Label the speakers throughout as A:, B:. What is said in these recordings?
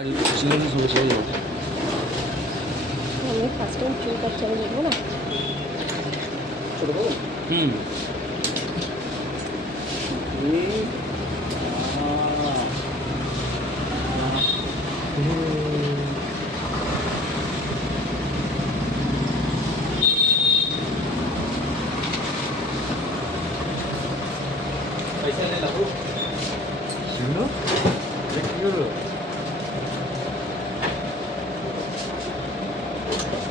A: আমি first time চুল কাটছি আমি দেখবো না
B: হুম पैसा ले लो
C: শুনো এটা
A: Thank you.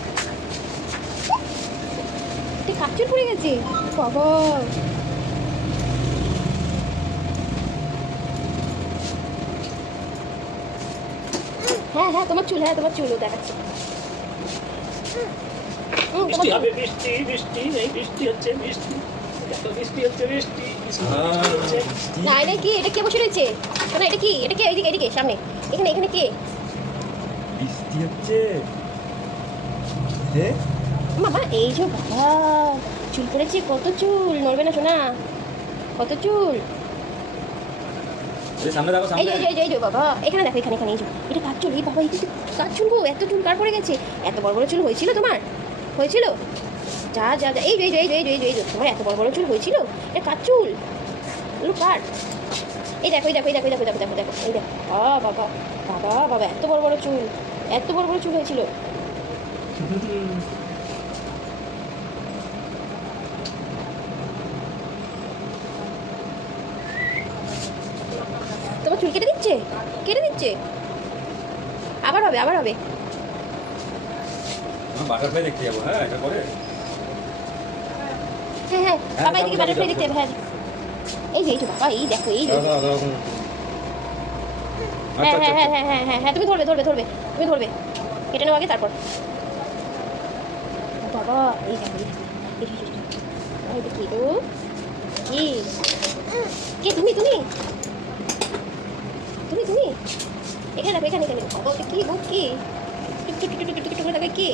A: চুল পড়ে গেছে। বাবা। হ্যাঁ হ্যাঁ তোমার চুল হ্যাঁ তোমার চুলও দেখাচ্ছে।
B: বৃষ্টি বৃষ্টি বৃষ্টি এই বৃষ্টি হচ্ছে বৃষ্টি বৃষ্টি হচ্ছে বৃষ্টি বৃষ্টি হচ্ছে
A: না এটা কি? এটা কে বসে রয়েছে? শোনো এটা কি? এটা কে? এদিকে এদিকে সামনে। এখানে এখানে কে?
C: বৃষ্টি হচ্ছে
A: বাবা এই যে বাবা চুল পড়েছে কত চুল নড়বে না শোনা কত চুল
B: এই
A: যে এই যে, বাবা এখানে দেখো এখানে এখানে এই যে এটা কার চুল এই বাবা এই কার চুল গো এত চুল কার পড়ে গেছে এত বড় বড় চুল হয়েছিল তোমার হয়েছিল যা যা যা এই যে এই যে এই যে এই যে তোমার এত বড় বড় চুল হয়েছিল এটা কার চুল এগুলো কার এই দেখো এই দেখো এই দেখো দেখো দেখো দেখো দেখো এই দেখো আ বাবা বাবা বাবা এত বড় বড় চুল এত বড় বড় চুল হয়েছিল চুল কেটে দিচ্ছে? কেটে দিচ্ছে? আবার হবে আবার হবে।
B: বাটারফ্লাই দেখতে যাব হ্যাঁ এটা করে
A: হ্যাঁ হ্যাঁ
B: হ্যাঁ,
A: বাবা এদিকে বাটারফ্লাই দেখতে হ্যাঁ এই যে এই বাবা এই দেখো এই যে। হ্যাঁ
B: আচ্ছা
A: হ্যাঁ
B: আচ্ছা
A: হ্যাঁ হ্যাঁ হ্যাঁ হ্যাঁ তুমি ধরবে ধরবে ধরবে তুমি ধরবে। কেটে নেওয়া আগে তারপর। বাবা এই দেখো এই দেখো, কে তুমি তুমি? তুমি তুমি এখানে দেখো এখানে এখানে বাবা ওটা কি গো কি টুক টুক টুক টুক টুক টুক করে দেখো কি